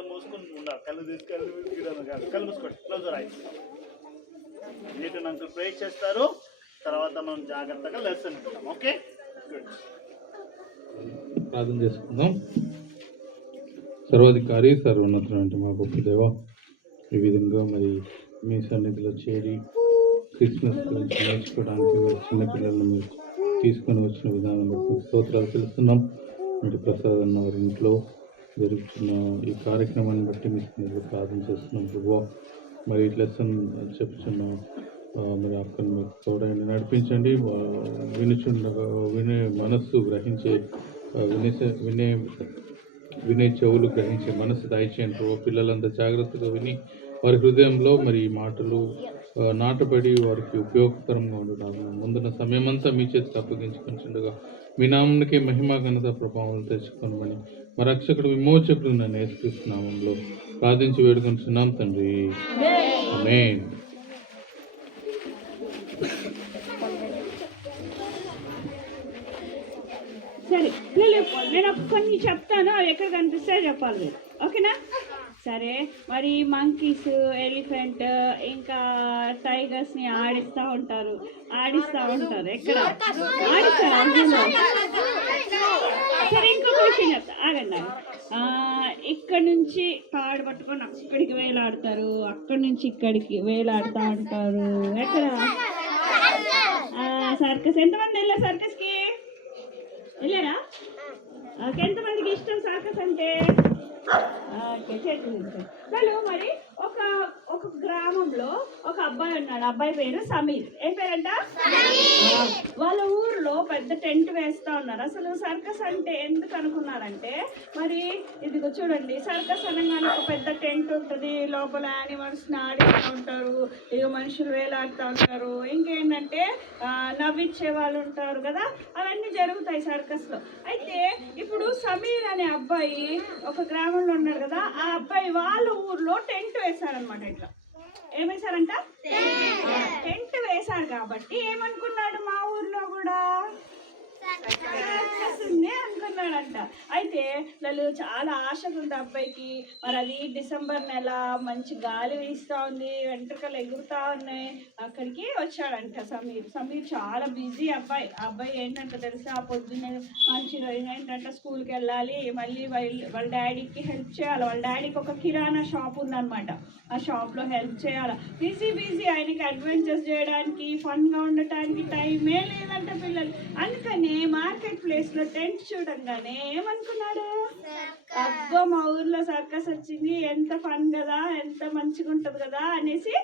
కళ్ళు మూసుకుని ఉండాలి. కళ్ళు తీసుకెళ్ళి కాదు, కళ్ళు మూసుకోండి. క్లోజర్ అయ్యి నీటి నాకు ప్రే చేస్తారు. తర్వాత మనం జాగ్రత్తగా లెసన్ ఉంటాం. Okay, good. ప్రార్థన చేసుకుందాం. సర్వాధికారి సర్వోన్నతుడు మా గొప్ప దేవ, ఈ విధంగా మరి మీ సన్నిధిలో చేరి క్రిస్మస్ గురించి నేర్చుకోవడానికి మరి చిన్నపిల్లలను మీరు తీసుకొని వచ్చిన విధానం బట్టి స్తోత్రాలు తెలుస్తున్నాం. అంటే ప్రసాద్ అన్న వారి ఇంట్లో జరుగుతున్న ఈ కార్యక్రమాన్ని బట్టి మీ సన్నిధిలో ప్రార్థన చేస్తున్నాం ప్రభు. మరి లెసన్ చెప్తున్న మరి అక్కడ మీకు తోడైనా నడిపించండి. వినే మనస్సు గ్రహించే వినే చెవులు గ్రహించే మనసు దయచేయండి ప్రభు. పిల్లలంతా జాగ్రత్తగా విని వారి హృదయంలో మరి ఈ మాటలు నాటబడి వారికి ఉపయోగకరంగా ఉండడానికి ముందున్న సమయం అంతా మీ చేతికి అప్పగించుకుంటుండగా మీ నామానికి మహిమ ఘనత ప్రభావం తెచ్చుకోమని మా రక్షకుడు విమోచకుడు నన్ను యేసుక్రీస్తు నామంలో ప్రార్థించి వేడుకుంటున్నాం తండ్రి, ఆమేన్. సరే, నేను కొన్ని చెప్తాను, అవి ఎక్కడ కనిపిస్తాయో చెప్పాలి, ఓకేనా? సరే, మరి మంకీస్, ఎలిఫెంట్, ఇంకా టైగర్స్ని ఆడిస్తూ ఉంటారు ఎక్కడ ఆడిస్తారు? సరే, ఇంకో క్వశ్చన్ చెప్తా, ఆగండి. ఇక్కడ నుంచి తాడు పట్టుకొని అక్కడికి వేలాడతారు, అక్కడి నుంచి ఇక్కడికి వేలాడుతూ ఉంటారు. ఎక్కడ? సర్కస్. ఎంతమంది వెళ్ళారు సర్కస్కి? వెళ్ళారా? ఎంతమందికి ఇష్టం సర్కస్ అంటే? వాళ్ళు మరి ఒక గ్రామంలో ఒక అబ్బాయి ఉన్నాడు. అబ్బాయి పేరు సమీర్. ఏం పేరంట? వాళ్ళ ఊర్లో పెద్ద టెంట్ వేస్తా ఉన్నారు. అసలు సర్కస్ అంటే ఎందుకు అనుకున్నారంటే, మరి ఇదిగో చూడండి, సర్కస్ అనగానే ఒక పెద్ద టెంట్ ఉంటుంది, లోపల యానిమల్స్ ఆడిస్తూ ఉంటారు, ఇక మనుషులు వేలాడుతూ ఉంటారు, ఇంకేంటంటే నవ్విచ్చే వాళ్ళు ఉంటారు కదా, అవన్నీ జరుగుతాయి సర్కస్లో. అయితే ఇప్పుడు సమీర్ అనే అబ్బాయి ఒక గ్రామంలో ఉన్నాడు కదా, ఆ అబ్బాయి వాళ్ళ ఊర్లో టెంట్ వేశారనమాట. ఇట్లా ఏం వేశారంట? టెంట్ వేశారు కాబట్టి ఏమనుకున్నాడు, మా ఊర్లో కూడా అనుకున్నాడంట. అయితే వాళ్ళు చాలా ఆశగా ఉంది అబ్బాయికి. మరి అది డిసెంబర్ నెల, మంచి గాలి వీస్తూ ఉంది, వెంట్రుకలు ఎగురుతా ఉన్నాయి. అక్కడికి వచ్చాడంట సమీర్ చాలా బిజీ అబ్బాయి ఏంటంటే తెలుసా, పొద్దున్నే మంచిగా ఏంటంటే స్కూల్కి వెళ్ళాలి, మళ్ళీ వాళ్ళ డాడీకి హెల్ప్ చేయాలి. వాళ్ళ డాడీకి ఒక కిరాణా షాప్ ఉందన్నమాట, ఆ షాప్లో హెల్ప్ చేయాలి. బిజీ ఆయనకి అడ్వెంచర్స్ చేయడానికి, ఫన్గా ఉండటానికి టైమే లేదంట పిల్లలు. అందుకని మార్కెట్ ప్లేస్లో టెంట్ చూడంగానే ఏమనుకున్నాడు, అబ్బా మా ఊర్లో సర్కస్ వచ్చింది, ఎంత ఫన్ కదా, ఎంత మంచిగా ఉంటుంది కదా అనేసి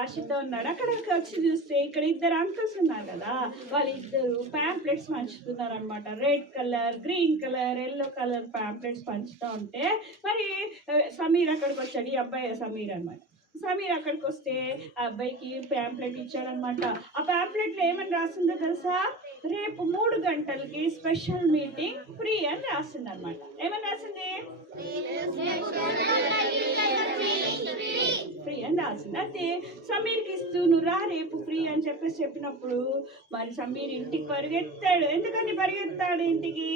ఆశతో ఉన్నాడు. అక్కడికి వచ్చి చూస్తే ఇక్కడ ఇద్దరు అంకుల్స్ ఉన్నారు కదా, వాళ్ళిద్దరు ప్యాంప్లెట్స్ పంచుతున్నారు అనమాట. Red colour, green colour, yellow colour pamphlets పంచుతూ ఉంటే మరి సమీర్ అక్కడికి వచ్చాడు. ఈ అబ్బాయి సమీర్ అనమాట. సమీర్ అక్కడికి వస్తే ఆ అబ్బాయికి ప్యాంప్లెట్ ఇచ్చాడనమాట. ఆ ప్యాంప్లెట్లో ఏమని రాసిందో తెలుసా, రేపు 3 గంటలకి స్పెషల్ మీటింగ్ ఫ్రీ అని రాసింది అనమాట. ఏమని రాసింది? ఫ్రీ అని రాసింది. అయితే సమీర్కి ఇస్తూ నువ్వు రా రేపు ఫ్రీ అని చెప్పినప్పుడు మరి సమీర్ ఇంటికి పరిగెత్తాడు. ఎందుకని పరిగెత్తాడు ఇంటికి?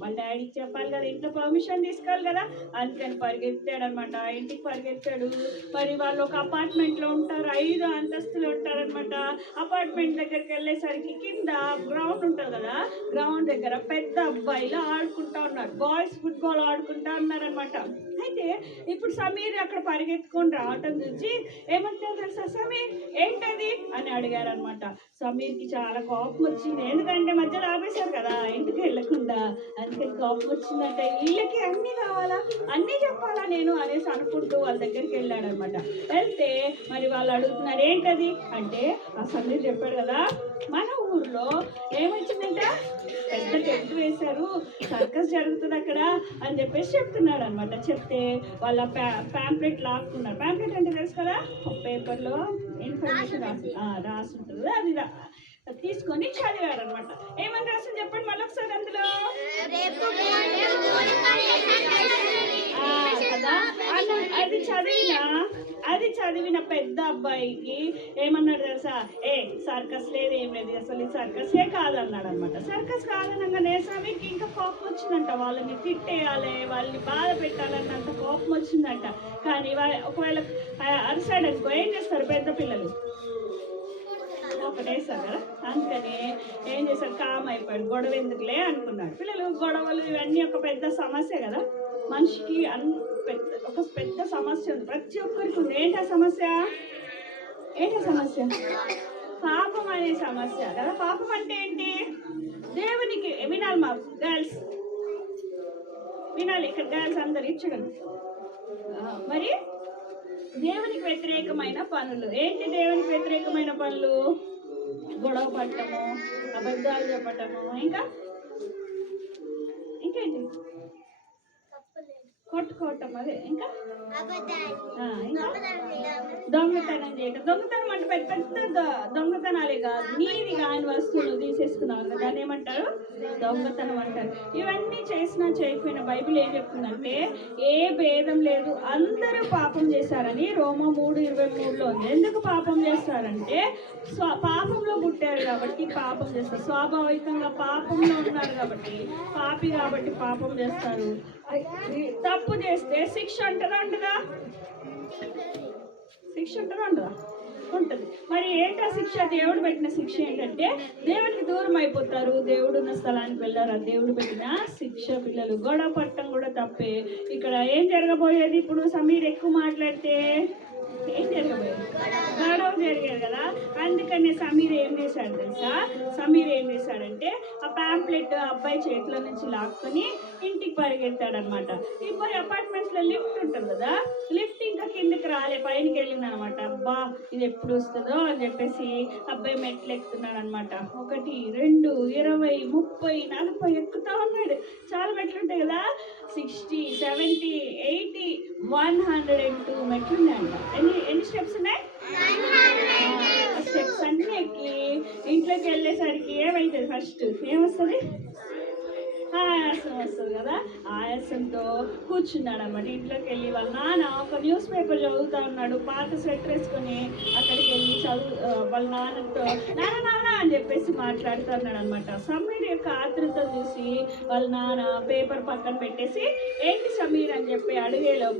వాళ్ళ డాడీకి చెప్పాలి కదా, ఇంట్లో పర్మిషన్ తీసుకోవాలి కదా, అందుకని పరిగెత్తాడు అనమాట. ఇంటికి పరిగెత్తాడు. మరి వాళ్ళు ఒక అపార్ట్మెంట్లో ఉంటారు, 5 అంతస్తులు ఉంటారనమాట. అపార్ట్మెంట్ దగ్గరికి వెళ్ళేసరికి కింద గ్రౌండ్ ఉంటుంది కదా, గ్రౌండ్ దగ్గర పెద్ద అబ్బాయిలు ఆడుకుంటా ఉన్నారు, బాయ్స్ ఫుట్బాల్ ఆడుకుంటా ఉన్నారనమాట. అయితే ఇప్పుడు సమీర్ అక్కడ పరిగెత్తుకొని రావటం చూసి ఏమంటారు తెలుసా, సమీర్ ఏంటది అని అడిగారనమాట. సమీర్కి చాలా కోపం వచ్చింది, ఎందుకంటే మధ్యలో ఆపేశారు కదా ఇంటికి వెళ్ళకుండా, అందుకని కోపం వచ్చిందంటే వీళ్ళకి అన్నీ కావాలా, అన్నీ చెప్పాలా నేను అనేసి అనుకుంటూ వాళ్ళ దగ్గరికి వెళ్ళాడు అనమాట. వెళ్తే మరి వాళ్ళు అడుగుతున్నారు ఏంటది అంటే, ఆ సమీర్ చెప్పాడు కదా, మన ఊర్లో ఏమొచ్చిందంట, పెద్ద టెంట్ వేశారు, సర్కస్ జరుగుతుంది అక్కడ అని చెప్పేసి చెప్తున్నాడు అనమాట. చెప్తే వాళ్ళ ప్యాంప్లెట్ లాక్కున్నారు. ప్యాంప్లెట్ అంటే తెలుసు కదా, పేపర్లో ఇన్ఫర్మేషన్ రాసి ఉంటుంది, అది తీసుకొని చదివాడు అనమాట. ఏమని రాసింది చెప్పండి మళ్ళీ ఒకసారి అందులో కదా. అది చదివిన పెద్ద అబ్బాయికి ఏమన్నాడు తెలుసా? సర్కస్ లేదు, ఏం లేదు, అసలు ఇది సర్కసే కాదన్నాడు అనమాట. సర్కస్ కాదనగానే సమీర్కి ఇంకా కోపం వచ్చిందంట. వాళ్ళని తిట్టేయాలి, వాళ్ళని బాధ పెట్టాలన్నంత కోపం వచ్చిందంట. కానీ ఒకవేళ అరిసాడు అనుకో ఏం చేస్తారు పెద్ద పిల్లలు? ఒకటేసారు కదా. అందుకని ఏం చేశాడు? కామ్ అయిపోయాడు. గొడవ ఎందుకులే అనుకున్నాడు. పిల్లలు గొడవలు ఇవన్నీ ఒక పెద్ద సమస్య కదా మనిషికి. ఒక పెద్ద సమస్య ఉంది, ప్రతి ఒక్కరికి ఉంది. ఏంటి ఆ సమస్య? పాపం అనే సమస్య కదా. పాపం అంటే ఏంటి? దేవునికి వినాలి మా గర్ల్స్, వినాలి ఇక్కడ గర్ల్స్ అందరు ఇచ్చగలరు. మరి దేవునికి వ్యతిరేకమైన పనులు ఏంటి? దేవునికి వ్యతిరేకమైన పనులు గొడవ పడటము, అబద్ధాలు చెప్పటము, ఇంకేంటి? కొట్టుకోవటం, అదే ఇంకా దొంగతనం చేయటం. దొంగతనం అంటే పెద్ద పెద్ద దొంగతనాలే కాదు, నీది కాని వస్తువులు తీసేసుకున్నారు కదా, దాన్ని ఏమంటారు? దొంగతనం అంటారు. ఇవన్నీ చేసినా చేయకపోయినా బైబిల్ ఏం చెప్తుందంటే ఏ భేదం లేదు, అందరూ పాపం చేశారని రోమా 3:23లో ఉంది. ఎందుకు పాపం చేస్తారంటే పాపంలో పుట్టారు కాబట్టి పాపం చేస్తారు. స్వాభావికంగా పాపంలో ఉన్నారు కాబట్టి, పాపి కాబట్టి పాపం చేస్తారు. తప్పు చేస్తే శిక్ష అంటారా? ఉండదా? శిక్ష అంటారా? ఉండదా? ఉంటుంది. మరి ఏంటా శిక్ష? దేవుడు పెట్టిన శిక్ష ఏంటంటే దేవుడికి దూరం అయిపోతారు, దేవుడు ఉన్న స్థలానికి వెళ్ళారు. ఆ దేవుడు పెట్టిన శిక్ష. పిల్లలు గొడవ పట్టడం కూడా తప్పే. ఇక్కడ ఏం జరగబోయేది? ఇప్పుడు సమీర్ ఎక్కువ మాట్లాడితే ఏం జరగబోయేది? గొడవ జరిగేది కదా. అందుకనే సమీర్ ఏం చేశాడు తెలుసా? సమీర్ ఏం చేశాడంటే ఆ ప్యాంప్లెట్ అబ్బాయి చేతిలో నుంచి లాక్కొని ఇంటికి పరిగెత్తాడనమాట. ఇప్పుడు అపార్ట్మెంట్స్లో లిఫ్ట్ ఉంటుంది కదా, లిఫ్ట్ ఇంకా కిందకి రాలే, పైనకి వెళ్ళిందనమాట. అబ్బా ఇది ఎప్పుడు వస్తుందో అని చెప్పేసి అబ్బాయి మెట్లు ఎక్కుతున్నాడు అనమాట. 1, 2, 20, 30, 40 ఎక్కుతా ఉన్నాడు. చాలా మెట్లు ఉంటాయి కదా, 60, 70, 80, 102 మెట్లు ఉన్నాయంట. ఎన్ని స్టెప్స్ ఉన్నాయి? స్టెప్స్ అన్నీ ఎక్కి ఇంట్లోకి వెళ్ళేసరికి ఏమవుతుంది? ఫస్ట్ ఏమొస్తుంది? ఆయాసం వస్తుంది కదా. ఆయాసంతో కూర్చున్నాడు అన్నమాట. ఇంట్లోకి వెళ్ళి వాళ్ళ నాన్న ఒక న్యూస్ పేపర్ చదువుతా ఉన్నాడు. పాత స్వెటర్ వేసుకొని అక్కడికి వెళ్ళి వాళ్ళ నాన్నతో నాన్న అని చెప్పేసి మాట్లాడుతూ ఉన్నాడు అనమాట. సమీర్ యొక్క ఆతృత చూసి వాళ్ళ నాన్న పేపర్ పక్కన పెట్టేసి ఏంటి సమీర్ అని చెప్పి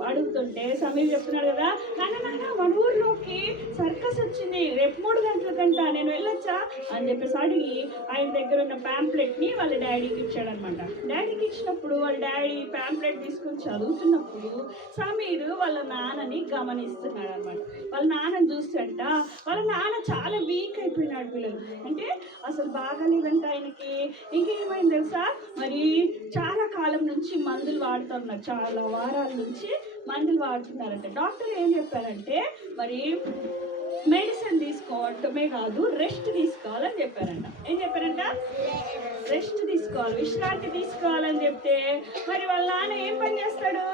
అడుగుతుంటే సమీర్ చెప్తున్నాడు కదా, నాన్న మన ఊర్లోకి సర్కస్ వచ్చింది, రేపు 3 గంటలకంట, నేను వెళ్ళొచ్చా అని చెప్పేసి అడిగి ఆయన దగ్గర ఉన్న ప్యాంప్లెట్ని వాళ్ళ డాడీకి ఇచ్చాడనమాట. డాడీకి ఇచ్చినప్పుడు వాళ్ళ డాడీ ప్యాంప్లెట్ తీసుకుని చదువుతున్నప్పుడు సమీర్ వాళ్ళ నాన్నని గమనిస్తున్నాడు అనమాట. వాళ్ళ నాన్నని చూస్తుంట వాళ్ళ నాన్న చాలా వీక్ అయిపోయినాడు. పిల్లలు అంటే అసలు బాగాలేదంట ఆయనకి. ఇంకేమైంది తెలుసా? మరి చాలా కాలం నుంచి మందులు వాడుతున్నారు, చాలా వారాల నుంచి మందులు వాడుతున్నారంట. డాక్టర్ ఏం చెప్పారంటే మరి మెడిసిన్ తీసుకోవటమే కాదు, రెస్ట్ తీసుకోవాలని చెప్పారంట. ఏం చెప్పారంట? రెస్ట్ తీసుకోవాలి, విశ్రాంతి తీసుకోవాలని చెప్తే మరి వాళ్ళ నాన్న ఏం పని చేస్తాడు?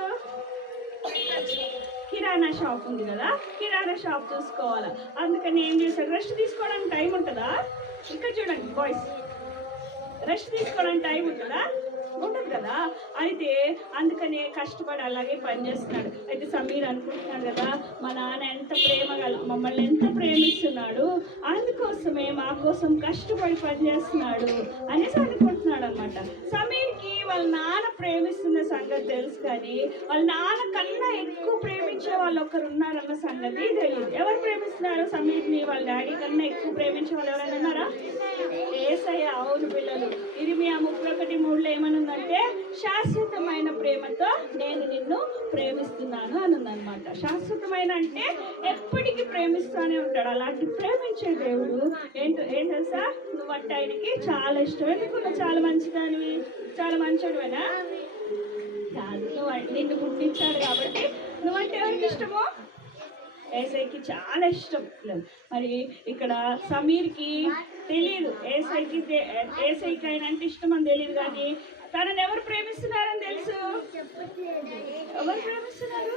కిరాణా షాప్ ఉంది కదా, కిరాణా షాప్ చూసుకోవాలి. అందుకని ఏం చేస్తాడు? రెస్ట్ తీసుకోవడానికి టైం ఉంటుందా? ఇక్కడ చూడండి బాయ్స్, రెస్ట్ తీసుకోవడానికి టైం ఉంటుందా? ఉండదు కదా. అయితే అందుకనే కష్టపడి అలాగే పనిచేస్తున్నాడు. అయితే సమీర్ అనుకుంటున్నాడు కదా, మా నాన్న ఎంత మమ్మల్ని ఎంత ప్రేమిస్తున్నాడు, అందుకోసమే మా కోసం కష్టపడి పనిచేస్తున్నాడు అనేసి అనుకుంటున్నాడు అనమాట. సమీర్కి వాళ్ళ నాన్న ప్రేమిస్తున్న సంగతి తెలుసు, కానీ వాళ్ళ నాన్న కన్నా ఎక్కువ ప్రేమించే వాళ్ళు ఒకరు ఉన్నారన్న సంగతి తెలియదు. ఎవరు ప్రేమిస్తున్నారు సమీర్ని? వాళ్ళ డాడీ కన్నా ఎక్కువ ప్రేమించే వాళ్ళు ఎవరైనా ఉన్నారా? యేసయ్య. అవును పిల్లలు, ఇర్మియా 31:3లో ఏమనుందంటే శాశ్వతమైన ప్రేమతో నేను నిన్ను ప్రేమిస్తున్నాను అని ఉందన్నమాట. శాశ్వతమైన అంటే ఎప్పటికీ ప్రేమిస్తూనే ఉంటాడు. అలాంటి ప్రేమించే దేవుడు ఏం తెలుసా? నువ్వంటే ఆయనకి చాలా ఇష్టం. ఎందుకు? నువ్వు చాలా మంచిదానివి, చాలా మంచోడువేనా? కాదు, నిన్ను పుట్టించాడు కాబట్టి నువ్వంటే ఎవరికి ఇష్టమో? ఏసైకి చాలా ఇష్టం. మరి ఇక్కడ సమీర్కి తెలియదు ఏసైకి ఆయన అంటే ఇష్టం అని తెలియదు, కానీ తనని ఎవరు ప్రేమిస్తున్నారని తెలుసు. ఎవరు ప్రేమిస్తున్నారు? ప్రేమిస్తున్నారు?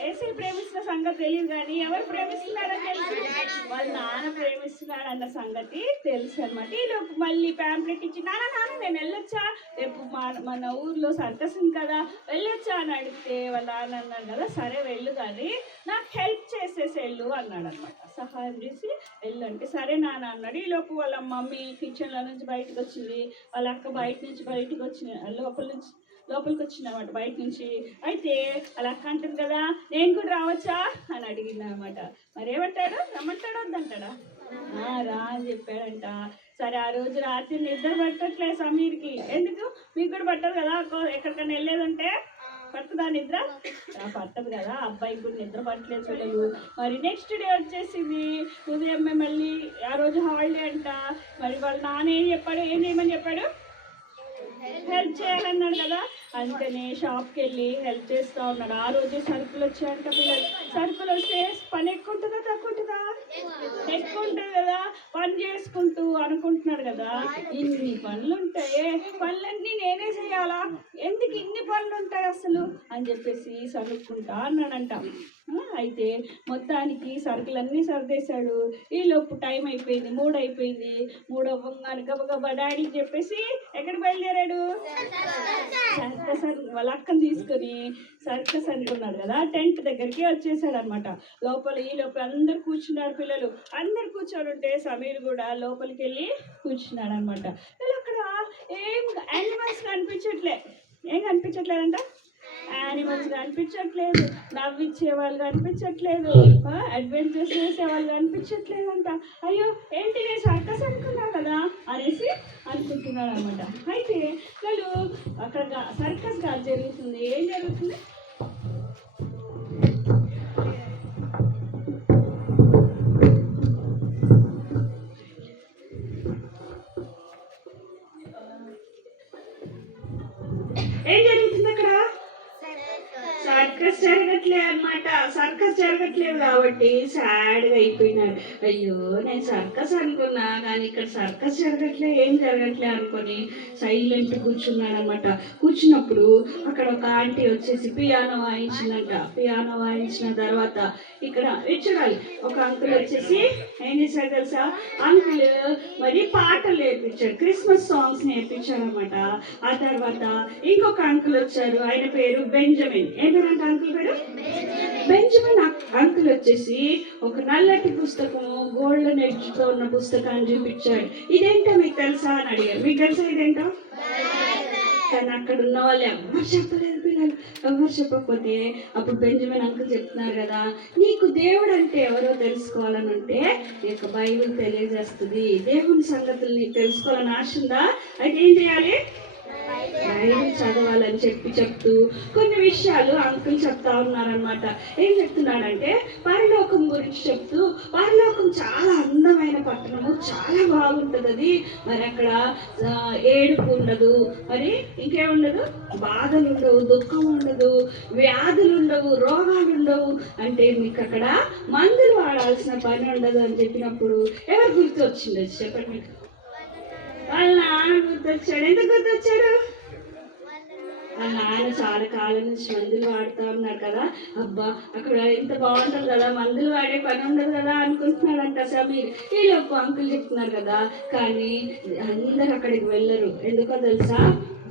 యేసుని ప్రేమిస్తున్న సంగతి తెలియదు కానీ ఎవరు ప్రేమిస్తున్నాడని తెలుసు, వాళ్ళ నాన్న ప్రేమిస్తున్నాడు అన్న సంగతి తెలుసు అనమాట. ఈలోపు మళ్ళీ ప్యాంప్లెట్ ఇచ్చి నాన్న నాన్న నేను వెళ్ళొచ్చా, రేపు మన ఊర్లో సర్కస్ ఉంది కదా వెళ్ళొచ్చా అని అడిగితే వాళ్ళ నాన్న అన్నాడు కదా సరే వెళ్ళు కానీ నాకు హెల్ప్ చేసేసి వెళ్ళు అన్నాడు అనమాట. సహాయం చేసి వెళ్ళు అంటే సరే నాన్న అన్నాడు. ఈలోపు వాళ్ళ మమ్మీ కిచెన్లో నుంచి బయటకు వచ్చింది, వాళ్ళ అక్క బయట నుంచి బయటకు వచ్చిన లోపలికి వచ్చిందన్నమాట బయట నుంచి. అయితే అలా అక్క అంటుంది కదా నేను కూడా రావచ్చా అని అడిగింది అనమాట. మరి ఏమంటాడు, రమ్మంటాడు వద్దంటాడా? రా అని చెప్పాడంట. సరే ఆ రోజు రాత్రి నిద్ర పట్టట్లేదు సమీర్కి. ఎందుకు, మీకు కూడా పట్టదు కదా, ఎక్కడికైనా వెళ్ళేదంటే పడుతుందా నిద్ర? పట్టదు కదా, అబ్బాయికి కూడా నిద్ర పట్టలేదు పిల్లలు. మరి నెక్స్ట్ డే వచ్చేసింది ఉదయం మళ్ళీ ఆ రోజు హాలిడే అంట. మరి వాళ్ళ నాన్న ఏం చెప్పాడు, ఏం చేయమని చెప్పాడు, హెల్ప్ చేయాలన్నాడు కదా. అంటేనే షాప్కి వెళ్ళి హెల్ప్ చేస్తూ ఉన్నాడు. ఆ రోజే సరుకులు వచ్చాయంట పిల్లలు. సరుకులు వస్తే పని ఎక్కువ ఉంటుందా తక్కువ ఉంటుందా? ఎక్కువ ఉంటుంది కదా. పని చేసుకుంటూ అనుకుంటున్నాడు కదా ఇన్ని పనులు ఉంటాయి, పనులన్నీ నేనే చేయాలా, ఎందుకు ఇన్ని పనులు ఉంటాయి అసలు అని చెప్పేసి సరుక్కుంటా అన్నాడంట. అయితే మొత్తానికి సరుకులన్నీ సర్దేశాడు. ఈలోపు టైం అయిపోయింది, 3 అయిపోయింది. 3 అవ్వగానే గబగబా డాడీకి చెప్పేసి ఎక్కడ బయలుదేరాడు, సర్కస్ వాళ్ళ అక్కని తీసుకొని సర్కస్ అనుకున్నాడు కదా టెంట్ దగ్గరికి వచ్చేసాడు అనమాట. ఈలోపు అందరు కూర్చున్నారు పిల్లలు. అందరు కూర్చొని ఉంటే సమీర్ కూడా లోపలికి వెళ్ళి కూర్చున్నాడు అనమాట. అక్కడ ఏం యానిమల్స్ కనిపించట్లేదంట. యానిమల్స్ కనిపించట్లేదు, నవ్విచ్చే వాళ్ళు కనిపించట్లేదు, అడ్వెంచర్స్ చేసే వాళ్ళు కనిపించట్లేదంట. అయ్యో ఏంటి నేను సర్కస్ అనుకున్నా కదా అనేసి అనుకుంటున్నాడు అనమాట. అయితే వాళ్ళు అక్కడ సర్కస్ కాదు జరుగుతుంది. ఏం జరుగుతుంది, ఏం జరుగుతుంది అక్కడ, సర్కస్ జరగట్లేదు అనమాట. సర్కస్ జరగట్లేదు కాబట్టి సాడ్గా అయిపోయినాడు. అయ్యో నేను సర్కస్ అనుకున్నా కానీ ఇక్కడ సర్కస్ జరగట్లే, ఏం జరగట్లే అనుకొని సైలెంట్ కూర్చున్నాడు అనమాట. కూర్చున్నప్పుడు అక్కడ ఒక ఆంటీ వచ్చేసి పియానో వాయించిందంట. పియానో వాయించిన తర్వాత ఇక్కడ చూడాలి ఒక అంకుల్ వచ్చేసి ఏం చేశాడు తెలుసా, అంకుల్ మరి పాటలు నేర్పించాడు, క్రిస్మస్ సాంగ్స్ నేర్పించాడు అనమాట. ఆ తర్వాత ఇంకొక అంకుల్ వచ్చారు, ఆయన పేరు బెంజమిన్. ఏంటంటే అంకుల్ పేరు బెంజమిన్. అంకుల్ వచ్చేసి ఒక నల్లటి పుస్తకము గోల్డెన్ ఎడ్జ్తో ఉన్న పుస్తకాన్ని చూపించాడు. ఇదేంటో మీకు తెలుసా అని అడిగారు. మీకు తెలుసా ఇదేంటో? కానీ అక్కడ ఉన్న వాళ్ళు ఎవరు చెప్పలేదు పిల్లలు. ఎవరు చెప్పకపోతే అప్పుడు బెంజమిన్ అంకుల్ చెప్తున్నారు కదా, నీకు దేవుడు అంటే ఎవరో తెలుసుకోవాలని ఉంటే ఈ యొక్క బైబిల్ తెలియజేస్తుంది. దేవుని సంగతులు నీకు తెలుసుకోవాలని ఆశ ఉందా, అయితే ఏం చేయాలి, బైబిల్ చదవాలని చెప్తూ కొన్ని విషయాలు అంకుల్ చెప్తా ఉన్నారనమాట. ఏం చెప్తున్నాడంటే పరలోకం గురించి చెప్తూ, పరలోకం చాలా అందమైన పట్టణము, చాలా బాగుంటుంది అది. మరి అక్కడ ఏడుపు ఉండదు, మరి ఇంకేముండదు, బాధలు ఉండవు, దుఃఖం ఉండదు, వ్యాధులు ఉండవు, రోగాలు ఉండవు. అంటే మీకు అక్కడ మందులు వాడాల్సిన పని ఉండదు అని చెప్పినప్పుడు ఎవరు గుర్తు వచ్చింది చెప్పండి మీకు? వాళ్ళ నాన్న గుర్తొచ్చాడు. ఎందుకు గుర్తొచ్చాడు? వాళ్ళ నాన్న చాలా కాలం నుంచి మందులు వాడుతూ ఉన్నారు కదా, అబ్బా అక్కడ ఎంత బాగుంటుంది కదా, మందులు వాడే పని ఉండదు కదా అనుకుంటున్నాడంట సమీర్. ఈలోపు అంకుల్ చెప్తున్నారు కదా, కానీ అందరు అక్కడికి వెళ్ళరు. ఎందుకో తెలుసా,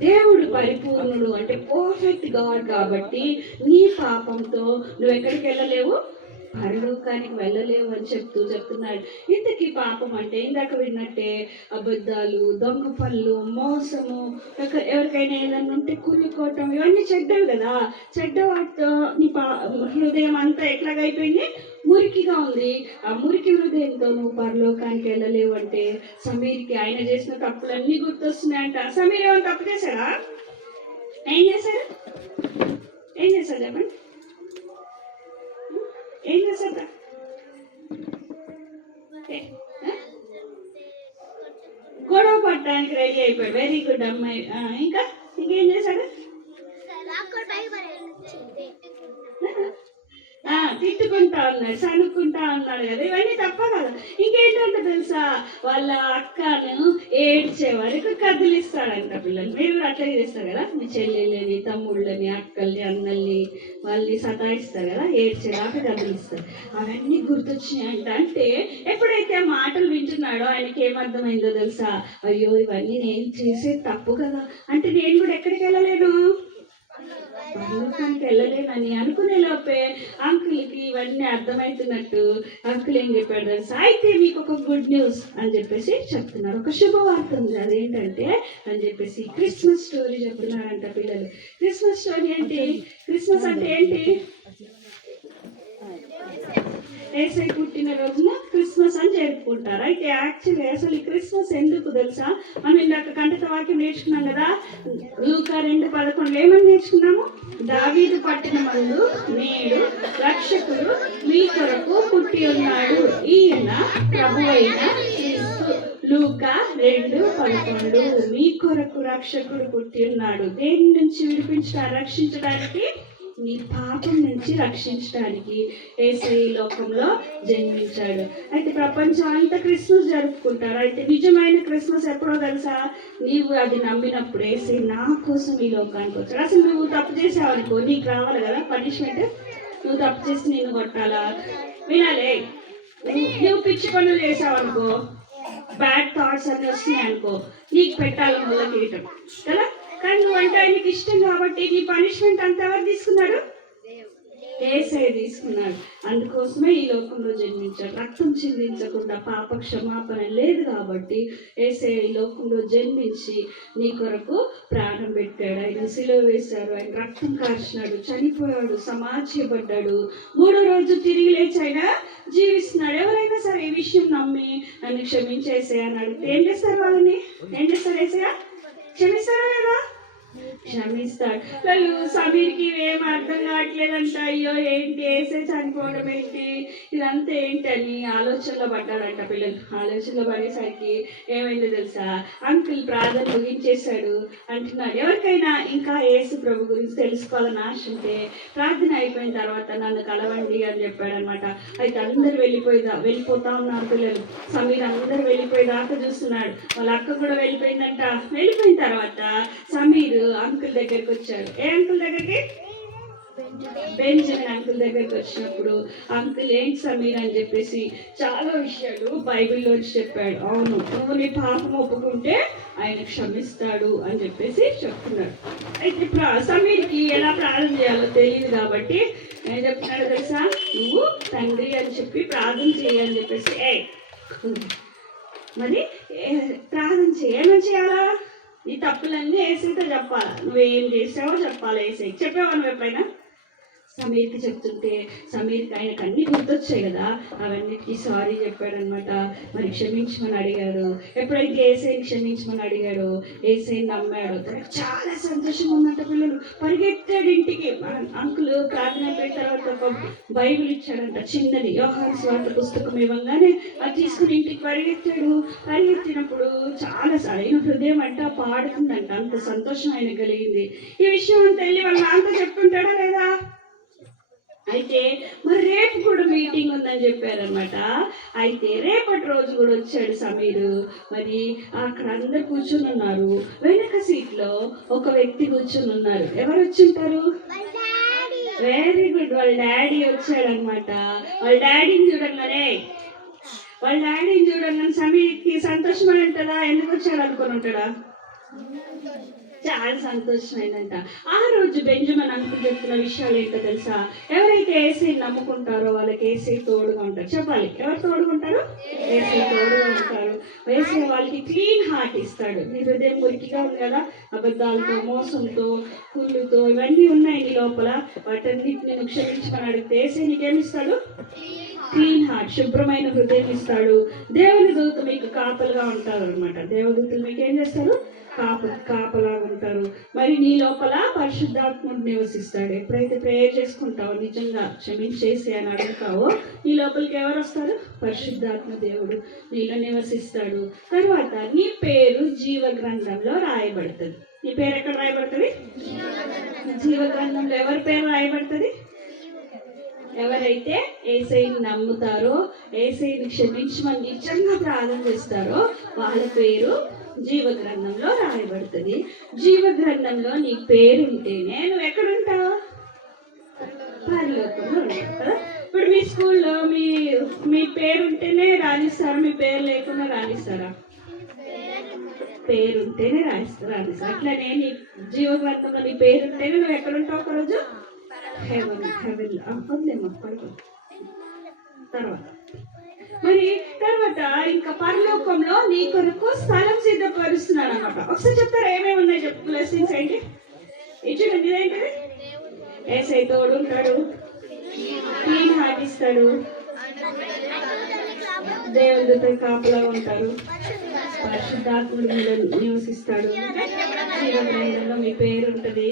దేవుడు పరిపూర్ణుడు అంటే పర్ఫెక్ట్ గాడ్ కాబట్టి నీ పాపంతో నువ్వు ఎక్కడికి వెళ్ళలేవు, పరలోకానికి వెళ్ళలేవు అని చెప్తున్నాడు. ఇంతకీ పాపం అంటే ఇందాక విన్నట్టే అబద్ధాలు, దొంగ పనులు, మోసము, ఎవరికైనా ఏదన్నా ఉంటే కుళ్ళుకోవటం, ఇవన్నీ చెడ్డవి కదా. చెడ్డ వాటితో నీ హృదయం అంతా ఎట్లాగైపోయింది, మురికిగా ఉంది. ఆ మురికి హృదయంతో నువ్వు పరలోకానికి వెళ్ళలేవు అంటే సమీర్కి ఆయన చేసిన తప్పులన్నీ గుర్తొస్తున్నాయంట. సమీర్ ఏమైనా తప్పు చేశాడా? ఏం చేశాడు చెప్పండి, ఏం చేశాడు? గొడవ పట్టడానికి రెడీ అయిపోయాడు. వెరీ గుడ్ అమ్మాయి. ఇంకేం చేశాడు? తిట్టుకుంటా ఉన్నాడు, చనుక్కుంటా ఉన్నాడు కదా, ఇవన్నీ తప్ప కదా. ఇంకేంటంటే తెలుసా, వాళ్ళ అక్కను ఏడ్చే వరకు కదిలిస్తాడంట పిల్లలు. మీరు కూడా అట్లా చేస్తారు కదా, మీ చెల్లెళ్ళని, తమ్ముళ్ళని, అక్కల్ని, అన్నల్ని వాళ్ళని సతాయిస్తారు కదా, ఏడ్చేదాకా కదిలిస్తారు. అవన్నీ గుర్తొచ్చినాయంట. అంటే ఎప్పుడైతే ఆ మాటలు వింటున్నాడో ఆయనకి ఏమర్థమైందో తెలుసా, అయ్యో ఇవన్నీ నేను చేసే తప్పు కదా, అంటే నేను కూడా ఎక్కడికి వెళ్ళలేను, పరలోకానికి వెళ్ళలేనని అనుకునే లోపే అంకుల్కి ఇవన్నీ అర్థమవుతున్నట్టు అంకుల్ ఏం చెప్పాడు తెలుసా, అయితే మీకు ఒక గుడ్ న్యూస్ అని చెప్పేసి చెప్తున్నారు, ఒక శుభవార్త ఉంది, అదేంటంటే అని చెప్పేసి క్రిస్మస్ స్టోరీ చెప్తున్నారంట పిల్లలు. క్రిస్మస్ స్టోరీ అంటే, క్రిస్మస్ అంటే ఏంటి, యేసయ్య పుట్టిన రోజున క్రిస్మస్ అని జరుపుకుంటారు. అయితే యాక్చువల్లీ అసలు ఈ క్రిస్మస్ ఎందుకు తెలుసా, మనం ఇందాక కంటత వాక్యం నేర్చుకున్నాం కదా, లూకా 2:11 ఏమని నేర్చుకున్నాము, దావీదు పట్టిన మందు నేడు రక్షకుడు మీ కొరకు పుట్టి ఉన్నాడు, ఈయన ప్రభు అయిన క్రీస్తు. లూకా 2:11 మీ కొరకు రక్షకుడు పుట్టి ఉన్నాడు. దేని నుంచి రక్షించడానికి, నీ పాపం నుంచి రక్షించడానికి యేసయ్య ఈ లోకంలో జన్మించాడు. అయితే ప్రపంచం అంతా క్రిస్మస్ జరుపుకుంటారు. అయితే నిజమైన క్రిస్మస్ ఎప్పుడో తెలుసా, నీవు అది నమ్మినప్పుడు యేసయ్య నా కోసం ఈ లోకానికి వచ్చాడు. అసలు నువ్వు తప్పు చేసావనుకో నీకు రావాలి కదా పనిష్మెంట్, నువ్వు తప్పు చేసి నిన్ను కొట్టాలా, వినాలే, నువ్వు పిచ్చి పనులు చేసావనుకో, బ్యాడ్ థాట్స్ అన్నీ వస్తున్నాయి అనుకో, నీకు పెట్టాలి ముళ్ళ కిరీటం కదా. కానీ నువ్వంటే ఆయనకి ఇష్టం కాబట్టి నీ పనిష్మెంట్ అంతా ఎవరు తీసుకున్నాడు, యేసయ్య తీసుకున్నాడు. అందుకోసమే ఈ లోకంలో జన్మించాడు. రక్తం చిందించకుండా పాప క్షమాపణ లేదు కాబట్టి యేసయ్య ఈ లోకంలో జన్మించి నీ కొరకు ప్రాణం పెట్టాడు. ఆయన సిలువ వేశారు, ఆయన రక్తం కార్చినాడు, చనిపోయాడు, సమాధించబడ్డాడు, 3వ రోజు తిరిగి లేచి ఆయన జీవిస్తున్నాడు. ఎవరైనా సరే ఈ విషయం నమ్మి నన్ను క్షమించేసేయ అని అడిగితే ఏం చేస్తారు, వాళ్ళని ఏం చేస్తారు, యేసయ్య క్షమిస్తారా లేదా, క్షమిస్తాడు. వాళ్ళు సమీర్కి ఏం అర్థం కావట్లేదంట, అయ్యో ఏంటి యేసయ్య చనిపోవడం ఏంటి, ఇదంతా ఏంటి అని ఆలోచనలో పడ్డాడంట పిల్లలు. ఆలోచనలో పడేసరికి ఏమైందో తెలుసా, అంకుల్ ప్రార్థన ముగించేశాడు అంటున్నాడు, ఎవరికైనా ఇంకా యేసు ప్రభు గురించి తెలుసుకోవాలని ఆశ ఉంటే ప్రార్థన అయిపోయిన తర్వాత నన్ను కలవండి అని చెప్పాడు అనమాట. అయితే అందరు వెళ్ళిపోతా ఉన్నారు పిల్లలు. సమీర్ అందరు వెళ్ళిపోయేదాకా చూస్తున్నాడు. వాళ్ళ అక్క కూడా వెళ్ళిపోయిందంట. వెళ్ళిపోయిన తర్వాత సమీర్ అంకుల్ దగ్గరికి వచ్చాడు. ఏ అంకుల్ దగ్గరికి, బెంజమిన్ అంకుల్ దగ్గరికి వచ్చినప్పుడు అంకుల్ ఏంటి సమీర్ అని చెప్పేసి చాలా విషయాలు బైబిల్లో చెప్పాడు. అవును, నువ్వు నీ పాపం ఒప్పుకుంటే ఆయన క్షమిస్తాడు అని చెప్పేసి చెప్తున్నాడు. అయితే సమీర్కి ఎలా ప్రార్థన చేయాలో తెలియదు కాబట్టి ఏం చెప్తున్నాడు తెలుసా, నువ్వు తండ్రి అని చెప్పి ప్రార్థన చేయని చెప్పేసి, మరి ప్రార్థన చేయమని చేయాలా, ఈ తప్పులన్నీ యేసయ్యతో చెప్పాలా, నువ్వేం చేసావో చెప్పాలి యేసయ్యకి. చెప్పావా నువ్వు ఎప్పుడైనా? సమీర్కి చెప్తుంటే సమీర్కి ఆయనకు అన్నీ గుర్తొచ్చాయి కదా, అవన్నిటికీ సారీ చెప్పాడనమాట. మరి క్షమించమని అడిగాడు. ఎప్పుడైతే యేసయ్యని క్షమించమని అడిగాడు, యేసయ్యని నమ్మాడు. తనకు చాలా సంతోషంగా ఉందంట పిల్లలు. పరిగెత్తాడు ఇంటికి. అంకుల్ ప్రార్థన అయిపోయిన తర్వాత ఒక బైబిల్ ఇచ్చాడంట చిన్నది, యోహాను సువార్త పుస్తకం ఇవ్వగానే అది తీసుకుని ఇంటికి పరిగెత్తాడు. పరిగెత్తినప్పుడు చాలా ఆయన హృదయం అంట పాడుతుందంట, అంత సంతోషం ఆయన కలిగింది. ఈ విషయం అంతా వెళ్ళి వాళ్ళ నాన్నతో చెప్పుకుంటాడా లేదా? అయితే మరి రేపు కూడా మీటింగ్ ఉందని చెప్పారనమాట. అయితే రేపటి రోజు కూడా వచ్చాడు సమీరు. మరి అక్కడ అందరు కూర్చుని ఉన్నారు. వెనక సీట్లో ఒక వ్యక్తి కూర్చుని ఉన్నారు. ఎవరు వచ్చుంటారు? వెరీ గుడ్, వాళ్ళ డాడీ వచ్చాడనమాట. వాళ్ళ డాడీని చూడంగానే సమీర్కి సంతోషమని ఉంటుందా? ఎందుకు వచ్చాడు అనుకుని ఉంటాడా? చాలా సంతోషమైందంట. ఆ రోజు బెంజమిన్ అంకుల్ చెప్తున్న విషయాలు ఏంటో తెలుసా, ఎవరైతే యేసయ్య నమ్ముకుంటారో వాళ్ళకి యేసయ్య తోడుగా ఉంటారు. చెప్పాలి, ఎవరు తోడుగా ఉంటారు? యేసయ్య తోడుగా ఉంటారు. యేసయ్య వాళ్ళకి క్లీన్ హార్ట్ ఇస్తాడు. నీ హృదయం మురికిగా ఉంది కదా, అబద్ధాలతో, మోసంతో, కుళ్ళుతో ఇవన్నీ ఉన్నాయి నీ లోపల, వాటన్నిటిని నువ్వు క్షమించమని అడిగితే యేసయ్య నీకేమిస్తాడు? క్లీన్ హార్ట్, శుభ్రమైన హృదయం ఇస్తాడు. దేవుని దూత మీకు కాపలుగా ఉంటారు అనమాట. దేవదూతలు మీకు ఏం చేస్తారు? కాపలా ఉంటారు. మరి నీ లోపల పరిశుద్ధాత్ముడు నివసిస్తాడు. ఎప్పుడైతే ప్రేయర్ చేసుకుంటావో, నిజంగా క్షమించేసి అని అడుగుతావో, నీ లోపలికి ఎవరు వస్తారు? పరిశుద్ధాత్మ దేవుడు నీలో నివసిస్తాడు. తర్వాత నీ పేరు జీవ గ్రంథంలో రాయబడుతుంది. నీ పేరు ఎక్కడ రాయబడుతుంది? జీవ గ్రంథంలో ఎవరి పేరు రాయబడుతుంది? ఎవరైతే యేసయ్యని నమ్ముతారో, యేసయ్యని క్షమించమని నిజంగా ప్రార్థన చేస్తారో వాళ్ళ పేరు జీవ గ్రంథంలో రాయబడుతుంది. జీవ గ్రంథంలో నీ పేరు ఉంటేనే నువ్వు ఎక్కడుంటావు? పరలోకంలో ఉంటావు కదా. ఇప్పుడు మీ స్కూల్లో మీ పేరు ఉంటేనే రాణిస్తారా? మీ పేరు లేకుండా రాణిస్తారా? పేరు ఉంటేనే రాణిస్తారు. అట్లనే నీ జీవ గ్రంథంలో నీ పేరు ఉంటేనే నువ్వు ఎక్కడుంటావు ఒకరోజు? హెవెన్. వద్దేమో పడుకో. తర్వాత ఇంకా పరలోకంలో నీ కొరకు స్థలం సిద్ధపరుస్తున్నాడు అనమాట. ఒకసారి చెప్తారా ఏమేమి ఉన్నాయి? చెప్పు. బ్లెస్సింగ్స్ ఏంటి? ఇచ్చింది ఇదేంటిది? యేసయ్య తోడు ఉంటాడు, క్లీన్ హార్ట్ ఇస్తాడు, దేవుడితో కాపలా ఉంటారు, పరిశుద్ధాత్ముడు మీద నివసిస్తాడు, జీవగ్రంథంలో మీ పేరు ఉంటుంది,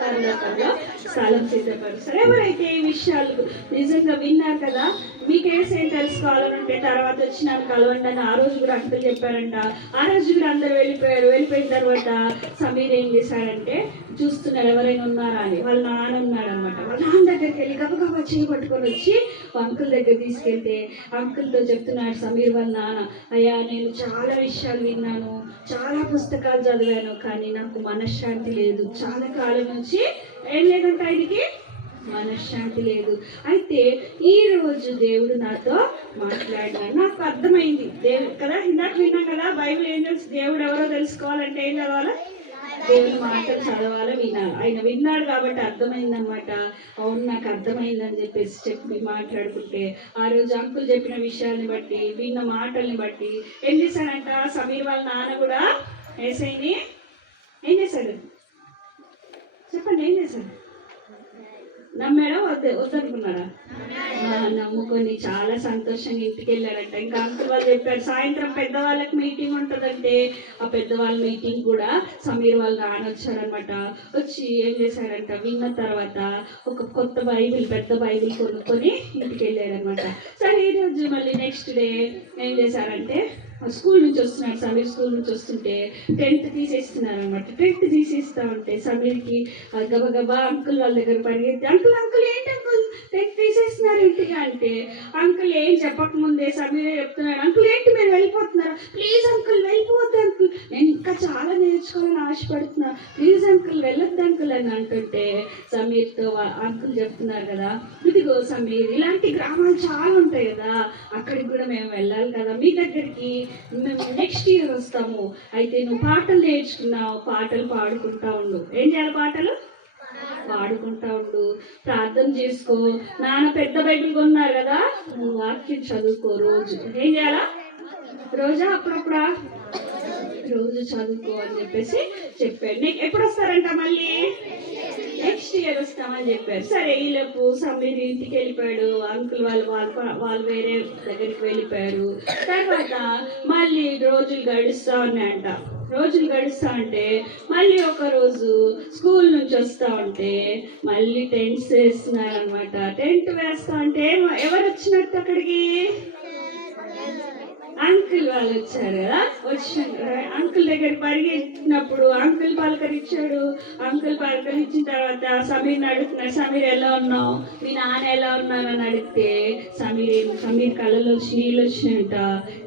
పరలోకంలో స్థలం సిద్ధపరుస్తారు. ఎవరైతే ఈ విషయాలు నిజంగా విన్నారు కదా, మీకు ఏం తెలుసుకోవాలంటే తర్వాత వచ్చి నాకు కలవండి అని ఆ రోజు కూడా అంకుల్ చెప్పారంట. ఆ రోజు కూడా అందరు వెళ్ళిపోయారు. వెళ్ళిపోయిన తర్వాత సమీర్ ఏం చేశాడంటే చూస్తున్నాడు ఎవరైనా ఉన్నారా అని. వాళ్ళ నాన్న ఉన్నాడు అనమాట. వాళ్ళ నాన్న దగ్గరికి వెళ్ళి గబగబా చేయి పట్టుకొని వచ్చి అంకుల్ దగ్గర తీసుకెళ్తే అంకుల్తో చెప్తున్నాడు సమీర్ వాళ్ళ నాన్న, అయ్యా నేను చాలా విషయాలు విన్నాను, చాలా పుస్తకాలు చదివాను, కానీ నాకు మనశ్శాంతి లేదు. చాలా కాలం నుంచి ఏం లేదంటే ఆయనకి మనశ్శాంతి లేదు. అయితే ఈ రోజు దేవుడు నాతో మాట్లాడినాడు. నాకు అర్థమైంది దేవుడు కదా. ఇందాక విన్నాం కదా బైబిల్ ఏం తెలుసు? దేవుడు ఎవరో తెలుసుకోవాలంటే ఏం చదవాలా? దేవుని మాటలు చదవాలి, వినాలి. ఆయన విన్నాడు కాబట్టి అర్థమైంది అనమాట. అవును నాకు అర్థమైందని చెప్పి మాట్లాడుకుంటే ఆ రోజు అంకుల్ చెప్పిన విషయాన్ని బట్టి విన్న మాటల్ని బట్టి ఏం చేశాడంట సమీర్ వాళ్ళ నాన్న కూడా యేసయ్యని ఏం చేశాడు చెప్పండి? ఏం చేశాడు? నమ్మాడా? వద్దనుకున్నాడా? నమ్ముకొని చాలా సంతోషంగా ఇంటికి వెళ్ళాడంట. ఇంకా అంకుల్ వాళ్ళు చెప్పారు సాయంత్రం పెద్దవాళ్ళకి మీటింగ్ ఉంటుందంటే ఆ పెద్దవాళ్ళ మీటింగ్ కూడా సమీర్ వాళ్ళు నాన్న వచ్చారనమాట. వచ్చి ఏం చేశాడంట విన్న తర్వాత ఒక కొత్త బైబిల్, పెద్ద బైబిల్ కొనుక్కొని ఇంటికి వెళ్ళాడనమాట. సరే ఈరోజు మళ్ళీ నెక్స్ట్ డే ఏం చేశారంటే స్కూల్ నుంచి వస్తున్నాడు. సమీర్ స్కూల్ నుంచి వస్తుంటే టెంట్ తీసేస్తున్నారు అనమాట. టెంట్ తీసేస్తా ఉంటే సమీర్కి గబగబా అంకుల్ వాళ్ళ దగ్గర పరిగెత్తి అంకుల్ అంకుల్ ఏంటి అంకుల్ టెంట్ తీసేస్తున్నారు ఇంటికి అంటే అంకుల్ ఏం చెప్పకముందే సమీరే చెప్తున్నాడు, అంకుల్ ఏంటి మీరు వెళ్ళిపోతున్నారా? ప్లీజ్ అంకుల్ వెళ్ళిపోవద్దు అంకుల్, నేను ఇంకా చాలా నేర్చుకోవాలని ఆశపడుతున్నా, ప్లీజ్ అంకుల్ వెళ్ళొద్దు అంకుల్ అని అంటుంటే సమీర్తో అంకుల్ చెప్తున్నారు కదా, ఇదిగో సమీర్ ఇలాంటి గ్రామాలు చాలా ఉంటాయి కదా, అక్కడికి కూడా మేము వెళ్ళాలి కదా, మీ దగ్గరికి మేము నెక్స్ట్ ఇయర్ వస్తాము. అయితే నువ్వు పాటలు నేర్చుకున్నావు, పాటలు పాడుకుంటా ఉండు. ఏం చేయాలి? పాటలు పాడుకుంటా ఉండు, ప్రార్థన చేసుకో. నాన్న పెద్ద బైబిల్ కొన్నారు కదా, నువ్వు వాక్యం చదువుకో. రోజు ఏం చేయాలా? రోజా అప్పుడప్పుడా రోజు చదువుకో అని చెప్పేసి చెప్పాడు. నీకు ఎప్పుడు వస్తారంట? మళ్ళీ నెక్స్ట్ ఇయర్ వస్తామని చెప్పారు. సరే ఈలోపు సమీర్ ఇంటికి వెళ్ళిపోయాడు. అంకుల్ వాళ్ళు వేరే దగ్గరికి వెళ్ళిపోయారు. తర్వాత మళ్ళీ రోజులు గడుస్తూ ఉన్నాయంట. రోజులు గడుస్తూ ఉంటే మళ్ళీ ఒక రోజు స్కూల్ నుంచి వస్తూ ఉంటే మళ్ళీ టెంట్స్ వేస్తున్నారు అనమాట. టెంట్ వేస్తా ఉంటే ఎవరు వచ్చినట్టు అక్కడికి? అంకుల్ వాళ్ళు వచ్చారు కదా. వచ్చిన అంకుల్ దగ్గర పరిగెత్తినప్పుడు అంకుల్ పలకరించాడు. అంకుల్ పలకరించిన తర్వాత సమీర్ని అడుగుతున్నాడు, సమీర్ ఎలా ఉన్నావు, మీ నాన్న ఎలా ఉన్నారు అని అడిగితే సమీర్ కళ్ళలో నీళ్ళు వచ్చినాయంట.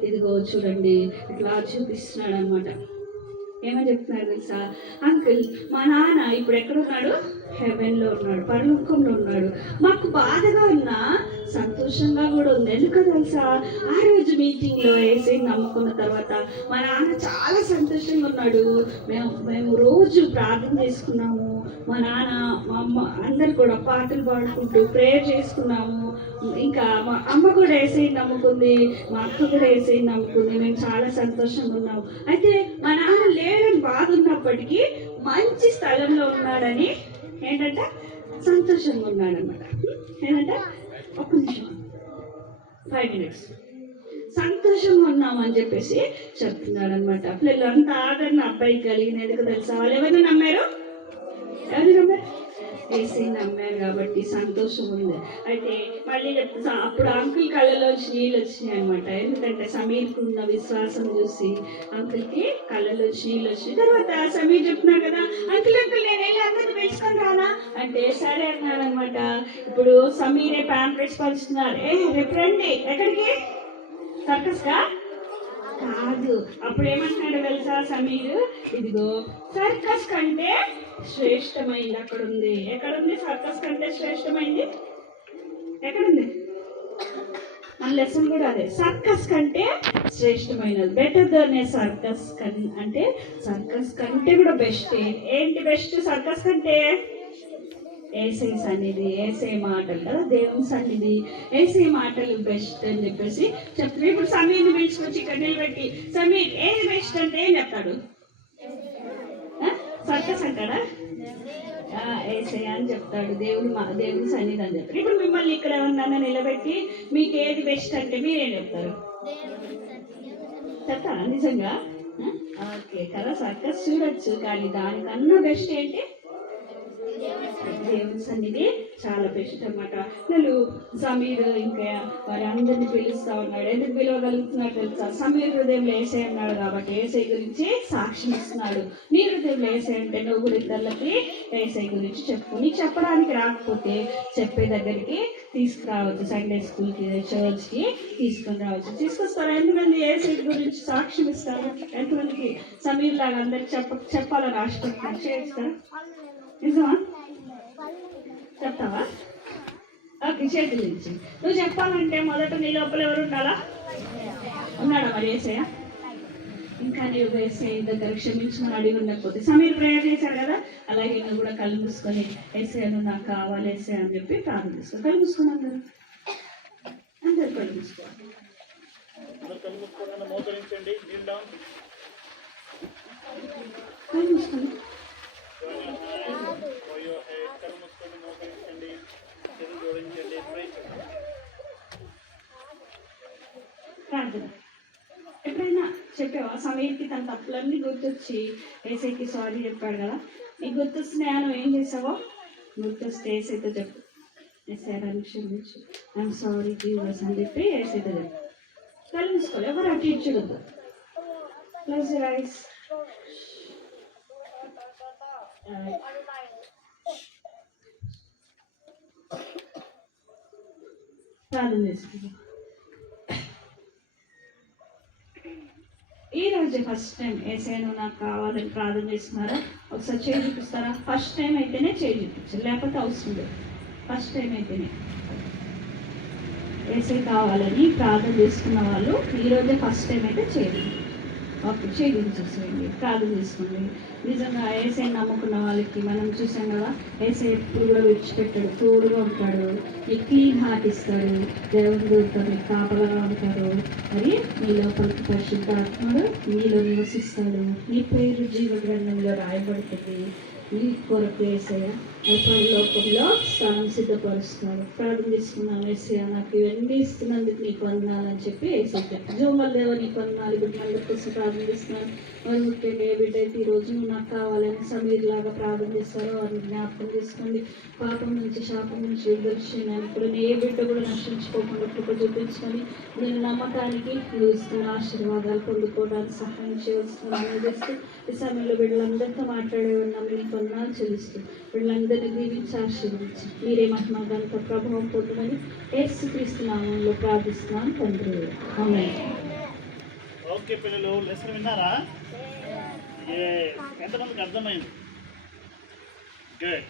ఇదిగో చూడండి ఇట్లా చూపిస్తున్నాడు అనమాట. ఏమని చెప్తున్నారు తెలుసా? అంకుల్ మా నాన్న ఇప్పుడు ఎక్కడున్నాడు? హెవెన్లో ఉన్నాడు, పరలోకంలో ఉన్నాడు. మాకు బాధగా ఉన్నా సంతోషంగా కూడా ఉంది. ఎందుకో తెలుసా? ఆ రోజు మీటింగ్లో వేసి నమ్ముకున్న తర్వాత మా నాన్న చాలా సంతోషంగా ఉన్నాడు. మేము రోజు ప్రార్థన చేసుకున్నాము. మా నాన్న మా అమ్మ అందరు కూడా పాటలు పాడుకుంటూ ప్రేయర్ చేసుకున్నాము. ఇంకా మా అమ్మ కూడా వేసేయి నమ్ముకుంది, మా అక్క కూడా వేసేయి నమ్ముకుంది. మేము చాలా సంతోషంగా ఉన్నాము. అయితే మా నాన్న లేడని బాధ ఉన్నప్పటికీ మంచి స్థలంలో ఉన్నాడని ఏంటంటే సంతోషంగా ఉన్నాడనమాట. ఏంటంటే ఒక్క నిమిషం 5 minutes సంతోషంగా ఉన్నామని చెప్పేసి చెప్తున్నాడు అనమాట. పిల్లలంతా ఆదరణ అబ్బాయికి కలిగిన ఎందుకు తెలుసా? వాళ్ళు ఎవరు నమ్మారు? ఎవరు నమ్మారు? ఏసీ నమ్మారు కాబట్టి సంతోషం ఉంది. అయితే మళ్ళీ చెప్తా, అప్పుడు అంకుల్ కళ్ళలోంచి నీళ్ళు వచ్చినాయి అనమాట. ఎందుకంటే సమీర్కి ఉన్న విశ్వాసం చూసి అంకుల్కి కళ్ళలోంచి నీళ్ళు వచ్చినాయి. తర్వాత సమీర్ చెప్తున్నాడు కదా, అంకుల్ అంకుల్ నేను వెళ్ళి అందరిని పెంచుకొని రానా అంటే సరే అన్నాడు అనమాట. ఇప్పుడు సమీరే ప్యాంప్లెట్స్ పంచుతున్నారు. రేపు రండి, ఎక్కడికి? సర్కస్కా? కాదు. అప్పుడు ఏమంటున్నాడు తెలుసా సమీర్, ఇదిగో సర్కస్ కంటే శ్రేష్టమైంది అక్కడ ఉంది. ఎక్కడుంది సర్కస్ కంటే శ్రేష్టమైంది? ఎక్కడుంది? మన లెసన్ కూడా అదే, సర్కస్ కంటే శ్రేష్టమైనది. బెటర్ దెన్ ఏ సర్కస్ అంటే సర్కస్ కంటే కూడా బెస్ట్. ఏంటి బెస్ట్ సర్కస్ కంటే? ఏసై సన్నిధి, ఏసై మాటలు కదా, దేవుని సన్నిధి, ఏసై మాటలు బెస్ట్ అని చెప్పేసి చెప్తున్నారు. ఇప్పుడు సమీర్ని పిలుచుకొచ్చి ఇక్కడ నిలబెట్టి, సమీర్ ఏది బెస్ట్ అంటే ఏం చెప్తాడు? సర్కస్ అంటాడా? ఏసై అని చెప్తాడు. దేవుని సన్నిధి అని చెప్తాడు. ఇప్పుడు మిమ్మల్ని ఇక్కడ ఏమన్నా నిలబెట్టి మీకు ఏది బెస్ట్ అంటే మీరేం చెప్తారు? చెప్తారా నిజంగా? ఓకే కదా, సర్కస్ చూడొచ్చు, కానీ దానికన్నా బెస్ట్ ఏంటి? దేవుని సన్నిధి చాలా బెస్ట్ అన్నమాట. వాళ్ళు సమీర్ ఇంకా వారి అందరిని పిలుస్తా ఉన్నాడు. ఎందుకు పిలవగలుగుతున్నాడు తెలుసా? సమీర్ హృదయంలో ఏసై అన్నాడు కాబట్టి ఏసై గురించి సాక్ష్యం ఇస్తున్నాడు. నీ హృదయంలో ఏసై అంటే నువ్వు కూడా ఇతరులకి ఏసై గురించి చెప్పు. నీకు చెప్పడానికి రాకపోతే చెప్పే దగ్గరికి తీసుకురావచ్చు, సండే స్కూల్కి, చర్చ్కి తీసుకొని రావచ్చు. తీసుకొస్తారు. ఎంతమంది ఏసై గురించి సాక్ష్యం ఇస్తారు? ఎంతమందికి సమీర్ లాగా అందరికి చెప్పాలని ఆశపడుతున్నారు? చేస్తారు నిజమా? చెప్తావా? ఓకే, చేతులు ఇచ్చి నువ్వు చెప్పాలంటే మొదట నీ లోపల ఎవరు ఉండాలా? ఉన్నాడా మరి ఏసయ్య? ఇంకా నీవు ఏసై దగ్గర క్షమించమని అడిగి ఉండకపోతే సమీర్ ప్రేయర్ చేశాడు కదా, అలాగే నువ్వు కూడా కళ్ళు మూసుకొని ఏసయ్య నువ్వు నాకు కావాలి ఏసయ్య అని చెప్పి ప్రార్థిస్తావు. కళ్ళు మూసుకొని అందరూ కళ్ళు మూసుకోవాలి. కళ్ళు మూసుకొని ప్రార్థన. ఎప్పుడైనా చెప్పావా సమీర్కి తన తప్పులన్నీ గుర్తొచ్చి ఏసైకి సారీ చెప్పాడు కదా, నీకు గుర్తొస్తున్నాయా? నువ్వు ఏం చేసావో గుర్తొస్తే ఏసైతో చెప్పు, ఏసై నన్ను క్షమించు, ఐఎమ్ సారీ జీవస్ అని చెప్పి ఏసైతో చెప్పు. కళ్ళు మూసుకోవాలి, ఎవరు అటు ఇటు చూడద్దు. Close your eyes. ప్రార్థన చేసుకుందాం. ఈ రోజు ఫస్ట్ టైం ఏసయ్య నువ్వు నాకు కావాలని ప్రార్థన చేస్తున్నారా? ఒకసారి చేయి చూపిస్తారా? ఫస్ట్ టైం అయితేనే చేయి చూపించారు, లేకపోతే అవసరం లేదు. ఫస్ట్ టైం అయితేనే ఏసయ్య కావాలని ప్రార్థన చేసుకున్న వాళ్ళు ఈరోజే ఫస్ట్ టైం అయితే చేయండి. ఓకే, చేయించేసేయండి, ప్రార్థన చేసుకోండి. నిజంగా ఏసై నమ్ముకున్న వాళ్ళకి మనం చూసాం కదా, ఏసై ఎప్పుడు కూడా విడిచిపెట్టాడు, తోడుగా ఉంటాడు, ఈ క్లీన్ హార్ట్ ఇస్తాడు, దేవుని దూతతో మీకు కాపలగా ఉంటాడు. మరి మీ లోపలికి పరిశుద్ధాత్ముడు మీలో నివసిస్తాడు. మీ పేరు జీవ గ్రంథంలో రాయబడుతుంది. మీ కొరకు ఏసయ్య పరలోకంలో స్థానం సిద్ధపరుస్తాడు. ప్రార్థన చేసుకున్నాం. ఏసయ్య నాకు ఇవన్నీ ఇస్తున్నందుకు నీకు వందనాలని చెప్పి ఏసయ్య జోమల్ దేవ నీకు వందనాలు. బిడ్డల కోసం ప్రార్థన చేస్తున్నాను. వారు ముఖ్యంగా ఏ బిడ్డ అయితే ఈరోజు నాకు కావాలని సమీర్ లాగా ప్రార్థన చేస్తారో వారిని జ్ఞాపకం చేసుకోండి. పాపం నుంచి శాపం నుంచి విడుదల ఇప్పుడు ఏ బిడ్డ కూడా నశించుకోకుండా కృప చూపించుకొని నేను నమ్మకానికి నువ్వు ఇస్తున్న ఆశీర్వాదాలు పొందుకోవడానికి సహాయం చేయవలసిన చేస్తూ ఈ సమయంలో బిడ్డలందరితో మాట్లాడే ఉన్నాము. నీకు వందనాలు చెల్లిస్తూ వీళ్ళందరినీ దీవించి ఆశీర్వించి మీరే మహిమ ఘనత ప్రభావం పొందమని యేసుక్రీస్తు నామములో ప్రార్థిస్తున్నాను తండ్రి. ఆమేన్. ఓకే పిల్లలు, లెసన్ విన్నారా? ఎంతమందికి అర్థమైంది? గుడ్.